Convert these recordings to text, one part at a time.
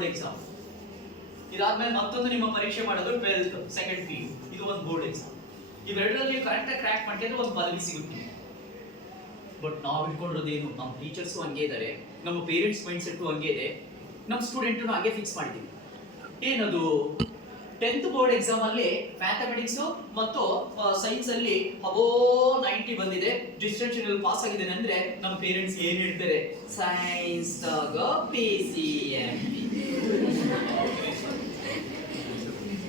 Board exam. ಇದಾದ್ಮೇಲೆ ಮತ್ತೊಂದು ನಿಮ್ಮ ಪರೀಕ್ಷೆ ಮಾಡೋದು 12th ಸೆಕೆಂಡ್ ಪಿ. ಇದು ಒಂದು ಬೋರ್ಡ್ ಎಕ್ಸಾಮ್. ಇವೆರಡರಲ್ಲಿ ಕರೆಕ್ಟ್ ಆಗಿ ಕ್ರ್ಯಾಕ್ ಮಾಡಿದ್ರೆ ಒಂದು ಪದವಿ ಸಿಗುತ್ತೆ. ಬಟ್ ನಾವು ಇಟ್ಕೊಂಡಿರೋದೇನು, ನಮ್ಮ ಟೀಚರ್ಸು ಹಂಗೆ ಇದ್ದಾರೆ, ನಮ್ಮ ಪೇರೆಂಟ್ಸ್ ಮೈಂಡ್ ಸೆಟ್ಟು ಹಂಗೆ ಇದೆ, ನಮ್ಮ ಸ್ಟೂಡೆಂಟು ಹಾಗೆ ಫಿಕ್ಸ್ ಮಾಡಿದ್ದೀವಿ. ಏನದು 10th ಬೋರ್ಡ್ ಎಕ್ಸಾಮ್ ಅಲ್ಲಿ ಮ್ಯಾಥಮೆಟಿಕ್ಸ್ ಮತ್ತು ಸೈನ್ಸ್ ಅಲ್ಲಿ ಅಬೋ 90 ಬಂದಿದೆ, ಡಿಸ್ಟಿಂಕ್ಷನ್ ಅಲ್ಲಿ ಪಾಸ್ ಆಗಿದ್ದೇನೆ ಅಂದ್ರೆ ನಮ್ಮ ಪೇರೆಂಟ್ಸ್ ಏನ್ ಹೇಳ್ತಾರೆ, ಸೈನ್ಸ್ ತಗೋ PCMB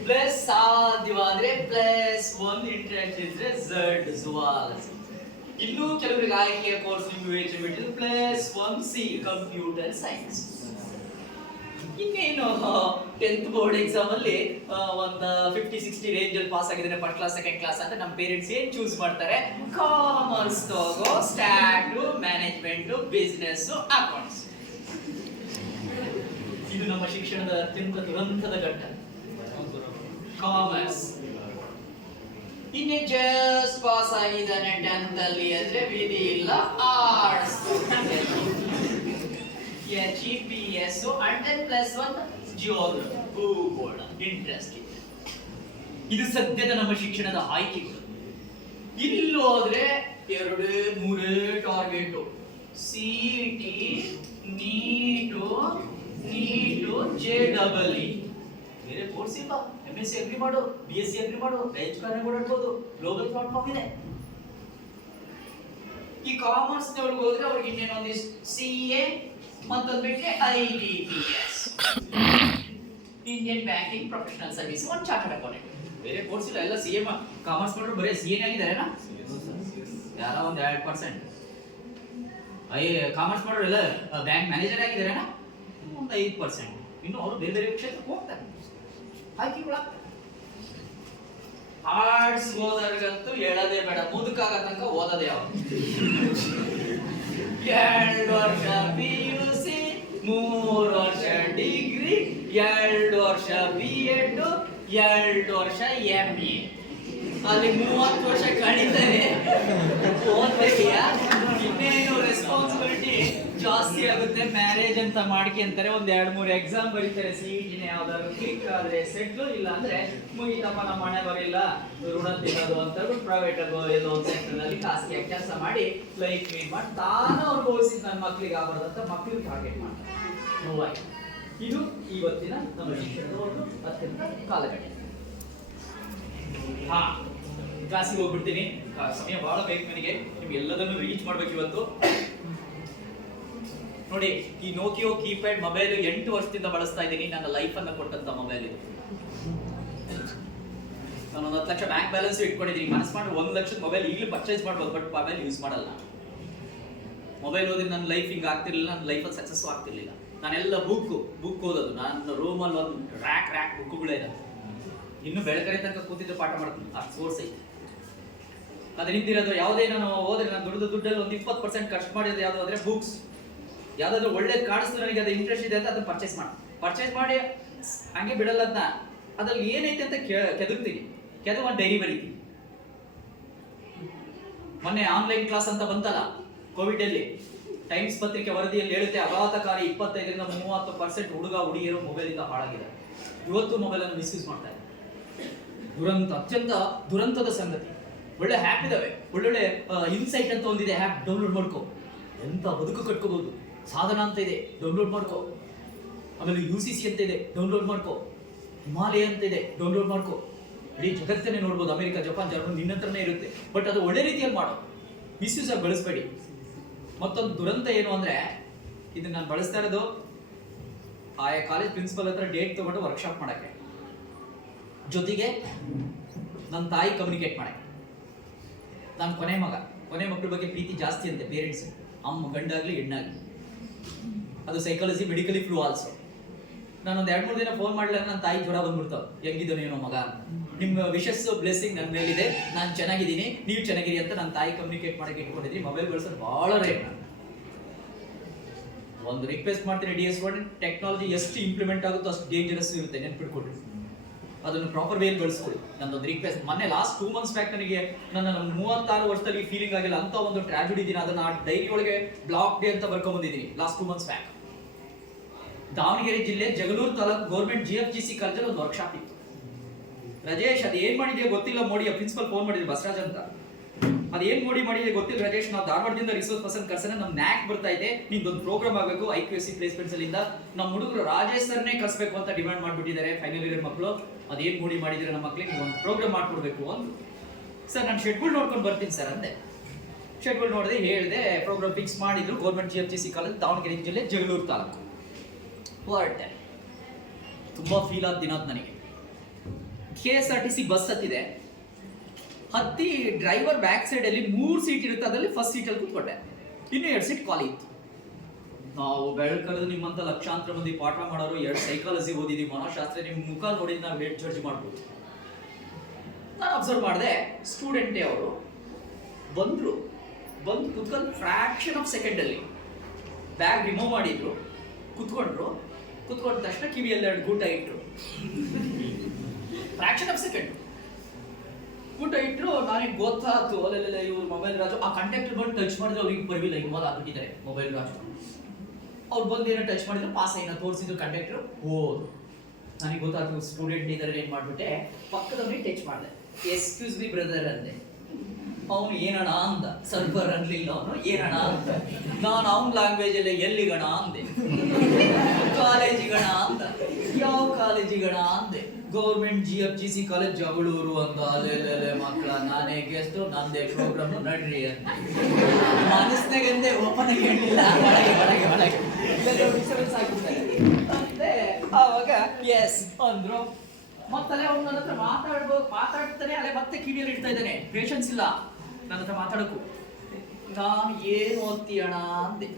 ಪ್ಲಸ್ ಸಾಧ್ಯವಾದ್ರೆ +1 ಇಂಟ್ರೆಸ್ಟ್ ಇದ್ರೆ Z ಜುವಾಲಜಿ. ಇನ್ನೂ ಕೆಲವರಿಗೆ ಆಯ್ಕೆಯ ಕೋರ್ಸ್ ನಿಮ್ಗೆ ಯೋಚನೆ ಬಿಟ್ಟಿದ್ದು +1 C ಕಂಪ್ಯೂಟರ್ ಸೈನ್ಸ್. ಇನ್ನೇನು 10th ಬೋರ್ಡ್ ಎಕ್ಸಾಮ್ ಅಲ್ಲಿ ಒಂದು 50-60 ರೇಂಜ್ ಅಲ್ಲಿ ಪಾಸ್ ಆಗಿದ್ರೆ ಫಸ್ಟ್ ಕ್ಲಾಸ್ ಸೆಕೆಂಡ್ ಕ್ಲಾಸ್ ಅಂತ ನಮ್ಮ ಪೇರೆಂಟ್ಸ್ ಏನ್ ಚೂಸ್ ಮಾಡ್ತಾರೆ, ಕಾಮರ್ಸ್ ತಗೋ, ಸ್ಟಾಟ್, ಮ್ಯಾನೇಜ್ಮೆಂಟ್, ಬಿಸ್ನೆಸ್, ಅಕೌಂಟ್ಸ್. ಇದು ನಮ್ಮ ಶಿಕ್ಷಣದ ಅತ್ಯಂತ ದುರಂತದ ಘಟ್ಟ, ಕಾಮರ್ಸ್. ಇನ್ನೇ ಜಸ್ಟ್ ಪಾಸ್ ಆಗಿದ್ದಾನೆ 10th ಅಲ್ಲಿ ಅಂದ್ರೆ ವಿಧಿ ಇಲ್ಲ, arts GPS and then +1 geography, ಭೂಗೋಳ, ಇಂಟ್ರೆಸ್ಟ್. ಇದು ಸದ್ಯದ ನಮ್ಮ ಶಿಕ್ಷಣದ ಆಯ್ಕೆಗಳು. ಇಲ್ಲೋದ್ರೆ 2-3 ಟಾರ್ಗೆಟ್, CET, ನೀಟು, JEE. ಬೇರೆ ಕೋರ್ಸ್ ಇಲ್ಲ. MSc ಅಗ್ರಿ ಮಾಡು, BSc ಅಗ್ರಿ ಮಾಡು, ರಾಜಕಾರಣ ಓಡಾಡ್ಬೋದು, ಗ್ಲೋಬಲ್ ಪ್ಲಾಟ್ಫಾರ್ಮ್ ಇದೆ. ಈ ಕಾಮರ್ಸ್ ನವ್ರಿಗೆ ಹೋದ್ರೆ ಅವ್ರಿಗೆ ಇನ್ನೇನು ಒಂದಿಷ್ಟು CA ಮತ್ತೊಂದು ಬಿಟ್ಟರೆ IBPS, Indian banking professional service, ಒಂದು ಚಾರ್ಟರ್ಡ್ ಅಕೌಂಟೆಂಟ್. ಬೇರೆ ಕೋರ್ಸ್ ಇಲ್ಲ, ಎಲ್ಲ CA ಕಾಮರ್ಸ್ ಮಾಡಿದ್ರು ಬರೀ CA ಆಗಿದ್ದಾರೇನಾ, ಯಾರ ಒಂದು 2%. ಕಾಮರ್ಸ್ ಮಾಡೋರು ಎಲ್ಲ ಬ್ಯಾಂಕ್ ಮ್ಯಾನೇಜರ್ ಆಗಿದ್ದಾರೇನಾ, ಒಂದು 5%. ಇನ್ನು ಅವರು ಬೇರೆ ಬೇರೆ ಕ್ಷೇತ್ರಕ್ಕೆ ಹೋಗ್ತಾರೆ, ಆಯ್ಕೆಗಳಾಗ್ತವೆ. ಆರ್ಟ್ಸ್ ಓದೋರ್ಗಂತೂ ಹೇಳೋದೇ ಬೇಡ, ಮುದುಕಾಗ ತನಕ ಓದೋದೇ ಯಾವ 2 ವರ್ಷ PUC, 3 ವರ್ಷ ಡಿಗ್ರಿ, 2 ವರ್ಷ B.Ed, 2 ವರ್ಷ MA. ಅಲ್ಲಿ 30 ವರ್ಷ ಕಳೀತಾರೆ, ಓದ್ಬೇಕಿಯಾ? ಇನ್ನೇನು ರೆಸ್ಪಾನ್ಸಿಬಿಲಿಟಿ ಜಾಸ್ತಿ ಆಗುತ್ತೆ. ಮ್ಯಾರೇಜ್ ಅಂತ ಮಾಡ್ಕೊಂತಾರೆ, ಒಂದ್ 2-3 ಎಕ್ಸಾಮ್ ಬರೀತಾರೆ, CET ಯಾವ್ದಾದ್ರು ಕ್ಲಿಕ್ ಆದ್ರೆ ಸೆಟ್ಲು, ಇಲ್ಲ ಅಂದ್ರೆ ಮುಗಿತಪ್ಪ ನಮ್ಮ ಮನೆ ಬರಿಲ್ಲ, ಋಣ ತಿನ್ನೋದು ಅಂತ ಪ್ರೈವೇಟ್ ಎಲ್ಲೋ ಒಂದು ಸೆಕ್ಟರ್ ಅಲ್ಲಿ ಖಾಸಗಿಯಾಗಿ ಕೆಲಸ ಮಾಡಿ ಲೈಫ್ ಲೀಡ್ ಮಾಡಿ ತಾನು ಅನುಭವಿಸಿದ ನನ್ನ ಮಕ್ಳಿಗೆ ಆಗಬಾರ್ದು ಅಂತ ಮಕ್ಳಿಗೆ ಟಾರ್ಗೆಟ್ ಮಾಡ್ತಾರೆ. ನೋವಾಗಿ ಇದು ಇವತ್ತಿನ ನಮ್ಮ ಶಿಕ್ಷಣದ ಒಂದು ಅತ್ಯಂತ ಕಾಲಘಟ್ಟ. ಕ್ಲಾಸಿಗೆ ಹೋಗ್ಬಿಡ್ತೀನಿ, ಸಮಯ ಬಹಳ ಬೇಕು ನನಗೆ, ನಿಮ್ಗೆ ಎಲ್ಲದನ್ನು ರೀಚ್ ಮಾಡ್ಬೇಕು ಇವತ್ತು. ನೋಡಿ, ಈ ನೋಕಿಯೋ ಕೀಪ್ಯಾಡ್ ಮೊಬೈಲ್ 8 ವರ್ಷದಿಂದ ಬಳಸ್ತಾ ಇದ್ದೀನಿ. ನನ್ನ ಲೈಫ್ ಅನ್ನ ಕೊಟ್ಟಂತ ಮೊಬೈಲ್ ಇದು. ನಾನು 10 ಲಕ್ಷ ಬ್ಯಾಂಕ್ ಬ್ಯಾಲೆನ್ಸ್ ಇಟ್ಕೊಂಡಿದ್ದೀನಿ. ಮನಸ್ಸು ಮಾಡಿ 1 ಲಕ್ಷದ ಮೊಬೈಲ್ ಈಗಲೂ ಪರ್ಚೇಸ್ ಮಾಡ್ಬೋದು, ಬಟ್ ಮೊಬೈಲ್ ಯೂಸ್ ಮಾಡಲ್ಲ. ಮೊಬೈಲ್ ಓದಿದ್ರೆ ನನ್ನ ಲೈಫ್ ಹಿಂಗೆ ಆಗ್ತಿರ್ಲಿಲ್ಲ, ನನ್ನ ಲೈಫಲ್ಲಿ ಸಕ್ಸಸ್ ಆಗ್ತಿರ್ಲಿಲ್ಲ. ನಾನೆಲ್ಲ ಬುಕ್ ಓದೋದು, ನನ್ನ ರೂಮಲ್ಲಿ ಒಂದು ರ್ಯಾಕ್ ಬುಕ್ಗಳೇ ಇದೆ. ಇನ್ನು ಬೆಳಕರೆ ತನಕ ಕೂತಿದ್ದು ಪಾಠ ಮಾಡ್ತೀನಿ, ಅಷ್ಟು ಸೋರ್ಸ್ ಐತೆ. ಅದು ನಿಂತಿರೋದು ಯಾವುದೇ ನಾನು ಹೋದ್ರೆ ನಾನು ದುಡ್ಡಲ್ಲಿ ಒಂದು 20% ಖರ್ಚು ಮಾಡಿರೋದು ಯಾವುದು ಅಂದರೆ ಬುಕ್ಸ್. ಯಾವ್ದಾದ್ರು ಒಳ್ಳೇದು ಕಾಣಿಸ್ತು ನನಗೆ, ಅದು ಇಂಟ್ರೆಸ್ಟ್ ಇದೆ ಅಂತ ಅದನ್ನ ಪರ್ಚೇಸ್ ಮಾಡಿ ಹಂಗೆ ಬಿಡಲ್ಲ. ಅದನ್ನ ಅದ್ರಲ್ಲಿ ಏನೈತೆ ಅಂತ ಕೆದಕ್ತೀನಿ, ಒಂದು ಡೈರಿ ಬರೀತೀನಿ. ಮೊನ್ನೆ ಆನ್ಲೈನ್ ಕ್ಲಾಸ್ ಅಂತ ಬಂತಲ್ಲ ಕೋವಿಡ್ ಅಲ್ಲಿ, ಟೈಮ್ಸ್ ಪತ್ರಿಕೆ ವರದಿಯಲ್ಲಿ ಹೇಳುತ್ತೆ ಆಘಾತಕಾರಿ 25-30% ಹುಡುಗ ಹುಡುಗಿಯರು ಮೊಬೈಲ್ ಇಂದ ಹಾಳಾಗಿದ್ದಾರೆ. ಇವತ್ತು ಮೊಬೈಲ್ ಅನ್ನು ಮಿಸ್ಯೂಸ್ ಮಾಡ್ತಾರೆ. ಅತ್ಯಂತ ದುರಂತದ ಸಂಗತಿ. ಒಳ್ಳೆ ಹ್ಯಾಪ್ ಇದಾವೆ, ಒಳ್ಳೊಳ್ಳೆ ಇನ್ಸೈಟ್ ಅಂತ ಒಂದಿದೆ, ಹ್ಯಾಪ್ ಡೌನ್ಲೋಡ್ ಮಾಡ್ಕೊ, ಎಂತ ಬದುಕು ಕಟ್ಕೋಬಹುದು. ಸಾಧನ ಅಂತ ಇದೆ, ಡೌನ್ಲೋಡ್ ಮಾಡ್ಕೊ. ಆಮೇಲೆ UCC ಅಂತ ಇದೆ, ಡೌನ್ಲೋಡ್ ಮಾಡ್ಕೊ. ಹಿಮಾಲಯ ಅಂತ ಇದೆ, ಡೌನ್ಲೋಡ್ ಮಾಡ್ಕೊ. ಇಡೀ ಜಗತ್ತನ್ನೇ ನೋಡ್ಬೋದು, ಅಮೆರಿಕ, ಜಪಾನ್, ಜರ್ಮನ್ ನಿನ್ನ ಹತ್ರನೇ ಇರುತ್ತೆ. ಬಟ್ ಅದು ಒಳ್ಳೆ ರೀತಿಯಲ್ಲಿ ಮಾಡೋ, ಮಿಸ್ಯೂಸ್ ಆಗಿ ಬಳಸಬೇಡಿ. ಮತ್ತೊಂದು ದುರಂತ ಏನು ಅಂದ್ರೆ, ಇದನ್ನ ನಾನು ಬಳಸ್ತಾ ಇರೋದು ಆಯಾ ಕಾಲೇಜ್ ಪ್ರಿನ್ಸಿಪಲ್ ಹತ್ರ ಡೇಟ್ ತಗೊಂಡು ವರ್ಕ್ಶಾಪ್ ಮಾಡಕ್ಕೆ, ಜೊತೆಗೆ ನನ್ನ ತಾಯಿ ಕಮ್ಯುನಿಕೇಟ್ ಮಾಡಕ್ಕೆ. ನಾನು ಕೊನೆ ಮಕ್ಕಳ ಬಗ್ಗೆ ಪ್ರೀತಿ ಜಾಸ್ತಿ ಅಂತೆ ಪೇರೆಂಟ್ಸ್, ಅಮ್ಮ ಗಂಡಾಗ್ಲಿ ಹೆಣ್ಣಾಗ್ಲಿ. ಅದು ಸೈಕಾಲಜಿ ಮೆಡಿಕಲಿ ಫ್ಲೂ ಆಲ್ಸೋ. ನಾನೊಂದು 2-3 ದಿನ ಫೋನ್ ಮಾಡಲಿಲ್ಲ, ನನ್ನ ತಾಯಿ ಜ್ವರ ಬಂದ್ಬಿಡ್ತಾವೆ, ಹೆಂಗಿದ್ದಾನೇನೋ ಮಗ, ನಿಮ್ಮ ವಿಶಸ್ ಬ್ಲೆಸ್ಸಿಂಗ್ ನನ್ನ ಮೇಲಿದೆ, ನಾನು ಚೆನ್ನಾಗಿದ್ದೀನಿ, ನೀವು ಚೆನ್ನಾಗಿರಿ ಅಂತ ನನ್ನ ತಾಯಿ ಕಮ್ಯುನಿಕೇಟ್ ಮಾಡಕ್ಕೆ ಇಟ್ಕೊಂಡಿದ್ದೀನಿ. ಮೊಬೈಲ್ ಬಳಸೋದು ಭಾಳ ರೇಟ್. ಒಂದು ರಿಕ್ವೆಸ್ಟ್ ಮಾಡ್ತೀನಿ, DS1 ಟೆಕ್ನಾಲಜಿ ಎಷ್ಟು ಇಂಪ್ಲಿಮೆಂಟ್ ಆಗುತ್ತೋ ಅಷ್ಟು ಡೇಂಜರಸ್ ಇರುತ್ತೆ, ನೆನ್ಪಿಟ್ಕೊಳ್ರಿ. ಅದನ್ನು ಪ್ರಾಪರ್ ವೇಲ್ ಬಳಸ್ಕೊಳ್ಳಿ. ನನ್ನೊಂದು ರಿಕ್ವೆಸ್ಟ್. ಮೊನ್ನೆ ಲಾಸ್ಟ್ 2 months ಬ್ಯಾಕ್ ನನಗೆ ನನ್ನ 36 ವರ್ಷದಲ್ಲಿ ಫೀಲಿಂಗ್ ಆಗಿಲ್ಲ ಅಂತ ಒಂದು ಟ್ರಾಜಿಡಿ ದಿನ, ಅದನ್ನ ಆ ಡೈರಿ ಒಳಗೆ ಬ್ಲಾಕ್ ಡೇ ಅಂತ ಬರ್ಕೊಂಡ್ ಬಂದಿದ್ದೀನಿ ಲಾಸ್ಟ್ 2 months ಬ್ಯಾಕ್. ದಾವಣಗೆರೆ ಜಿಲ್ಲೆ ಜಗಳೂರು ತಾಲೂಕು ಗೌರ್ಮೆಂಟ್ GFGC ಕಾಲೇಜಲ್ಲಿ ಒಂದು ವರ್ಕ್ಶಾಪ್ ಇತ್ತು. ರಾಜೇಶ್ ಅದು ಏನ್ ಮಾಡಿದೆಯಾ ಗೊತ್ತಿಲ್ಲ, ಮೋಡಿ ಪ್ರಿನ್ಸಿಪಲ್ ಫೋನ್ ಮಾಡಿದ್ರು ಬಸವರಾಜ್ ಅಂತ. ಅದೇನ್ ಮಾಡಿದೆ ಗೊತ್ತಿಲ್ಲ ರಾಜೇಶ್, ನಾವು ಧಾರವಾಡದಿಂದ ರಿಸೋರ್ಸ್ ಪರ್ಸನ್ ಕರ್ಸನ ನಮ್ ನ್ಯಾಕ್ ಬರ್ತಾ ಇದೆ, ನಿಮ್ದೊಂದು ಪ್ರೋಗ್ರಾಮ್ ಆಗಬೇಕು IQSC ಪ್ಲೇಸ್ಮೆಂಟ್ಸ್ ಅಲ್ಲಿಂದ ನಮ್ಮ ಹುಡುಗರು ರಾಜೇಶ್ ಸರ್ನೇ ಕರ್ಸ್ಬೇಕು ಅಂತ ಡಿಮ್ಯಾಂಡ್ ಮಾಡ್ಬಿಟ್ಟಿದ್ದಾರೆ ಫೈನಲ್ ಇಯರ್ ಮಕ್ಕಳು. ಅದೇನ್ ಮಾಡಿದ್ರೆ ನಮ್ಮ ಮಕ್ಳಿಗೆ ನೀವು ಒಂದು ಪ್ರೋಗ್ರಾಮ್ ಮಾಡ್ಕೊಡ್ಬೇಕು ಅಂದ್ರು. ಸರ್ ನಾನು ಶೆಡ್ಯೂಲ್ ನೋಡ್ಕೊಂಡು ಬರ್ತೀನಿ ಸರ್ ಅಂದೆ. ಶೆಡ್ಯೂಲ್ ನೋಡಿದೆ, ಹೇಳಿದೆ, ಪ್ರೋಗ್ರಾಮ್ ಫಿಕ್ಸ್ ಮಾಡಿದ್ರು. ಗೌರ್ಮೆಂಟ್ GFGC ಕಾಲೇಜ್, ದಾವಣಗೆರೆ ಜಿಲ್ಲೆ ಜಗಳೂರು ತಾಲೂಕು. ಹೊರಟೆ. ತುಂಬಾ ಫೀಲ್ ಆದ ದಿನ ನನಗೆ. KSRTC ಬಸ್ ಹತ್ತಿದೆ. ಹತ್ತಿ ಡ್ರೈವರ್ ಬ್ಯಾಕ್ ಸೈಡ್ ಅಲ್ಲಿ 3 ಸೀಟ್ ಇರುತ್ತೆ, ಅದರಲ್ಲಿ ಫಸ್ಟ್ ಸೀಟ್ ಅಲ್ಲಿ ಕೂತ್ಕೊಂಡೆ. ಇನ್ನು 2 ಸೀಟ್ ಖಾಲಿ ಇತ್ತು. ನಾವು ಬೆಳಕಲ್ಲಿ ನಿಮ್ಮಂತ ಲಕ್ಷಾಂತರ ಮಂದಿ ಪಾಠ ಮಾಡೋರು, 2 ಸೈಕಾಲಜಿ ಓದಿದೀವಿ, ಮನೋಶಾಸ್ತ್ರ, ನಿಮ್ಮ ಮುಖ ನೋಡಿದ್ರೆ ನಾವು ಹೇಳಿ ಜಡ್ಜ್ ಮಾಡ್ಬೋದು. ನಾನು ಅಬ್ಸರ್ವ್ ಮಾಡಿದೆ, ಸ್ಟೂಡೆಂಟೇ ಅವರು ಬಂದು ಕುತ್ಕೊಂಡು ಫ್ರಾಕ್ಷನ್ ಆಫ್ ಸೆಕೆಂಡ್ ಅಲ್ಲಿ ಬ್ಯಾಗ್ ರಿಮೂವ್ ಮಾಡಿದ್ರು, ಕುತ್ಕೊಂಡ ತಕ್ಷಣ ಕಿವಿಯಲ್ಲಿ 2 ಗೂಟ ಇಟ್ರು. ಫ್ರಾಕ್ಷನ್ ಆಫ್ ಸೆಕೆಂಡ್ ಗೂಟ ಇಟ್ರು. ನನಗೆ ಗೊತ್ತಾಯ್ತು, ಅಲ್ಲೆಲ್ಲ ಇವ್ರು ಮೊಬೈಲ್ ರಾಜು. ಆ ಕಂಡಕ್ಟರ್ ಬಂದು ಟಚ್ ಮಾಡಿದ್ರೆ ಅವ್ರಿಗೆ ಬರವಿಲ್ಲ, ಇನ್ವಾಲ್ವ್ ಆಗ್ಬಿಟ್ಟಿದ್ದಾರೆ ಮೊಬೈಲ್ ರಾಜು. ಅವ್ರು ಬಂದು ಏನೋ ಟಚ್ ಮಾಡಿದ್ರು, ಪಾಸ್ ಏನೋ ತೋರಿಸಿದ್ರು ಕಂಡಕ್ಟರ್. ಹೋದ್ರು. ನನಗೆ ಗೊತ್ತಾಯ್ತು ಸ್ಟೂಡೆಂಟ್ ಇದ್ದಾರೆ, ಏನ್ ಮಾಡ್ಬಿಟ್ಟೆ ಪಕ್ಕದವ್ರಿಗೆ ಟಚ್ ಮಾಡಿದೆ. ಎಕ್ಸ್ಕ್ಯೂಸ್ ಮಿ ಬ್ರದರ್ ಅಂದೆ. ಅವನು ಏನಣ ಅಂದ. ಸರ್ವರ್ ಅನ್ಲಿಲ್ಲ ಅವನು, ಏನಣ ಅಂತ. ನಾನು ಅವನ ಲ್ಯಾಂಗ್ವೇಜ್ ಅಲ್ಲಿ ಎಲ್ಲಿಗಣ ಅಂದೆ. ಕಾಲೇಜಿಗಣ ಅಂದ. ಯಾವ ಕಾಲೇಜಿಗಣ ಅಂದೆ. ಗೌರ್ಮೆಂಟ್ GFGC ಕಾಲೇಜ್ ಜಗಳೂರು ಅಂತ. ಅಲ್ಲೆಲ್ಲೆಲ್ಲೆ ಮಕ್ಕಳ, ನಾನೇ ಗೆಸ್ಟ್, ನಂದೇ ಪ್ರೋಗ್ರಾಮ್ ನಡ್ರಿ ಅಂತ ಮನಸ್ನಾಗಂದೆ. ಓಪನ್ ಆಗಿ ಹೇಳಿಲ್ಲ, ಒಳಗೆ ಡಿಸ್ಟರ್ಬೆನ್ಸ್ ಆಗಿಬಿಡ್ತಾರೆ ಅಂದೆ. ಆವಾಗ ಎಸ್ ಅಂದ್ರು. ಮತ್ತಲ್ಲೇ ಅವ್ನು ನನ್ನ ಹತ್ರ ಮಾತಾಡ್ತಾನೆ, ಅಲ್ಲೇ ಮತ್ತೆ ಕಿವಿಯಲ್ಲಿ ಇಡ್ತಾ ಇದ್ದಾನೆ. ಪೇಷನ್ಸ್ ಇಲ್ಲ ನನ್ನ ಹತ್ರ ಮಾತಾಡೋಕು. ನಾನು ಏನು ಓದ್ತೀಯಣ ಅಂದೆ.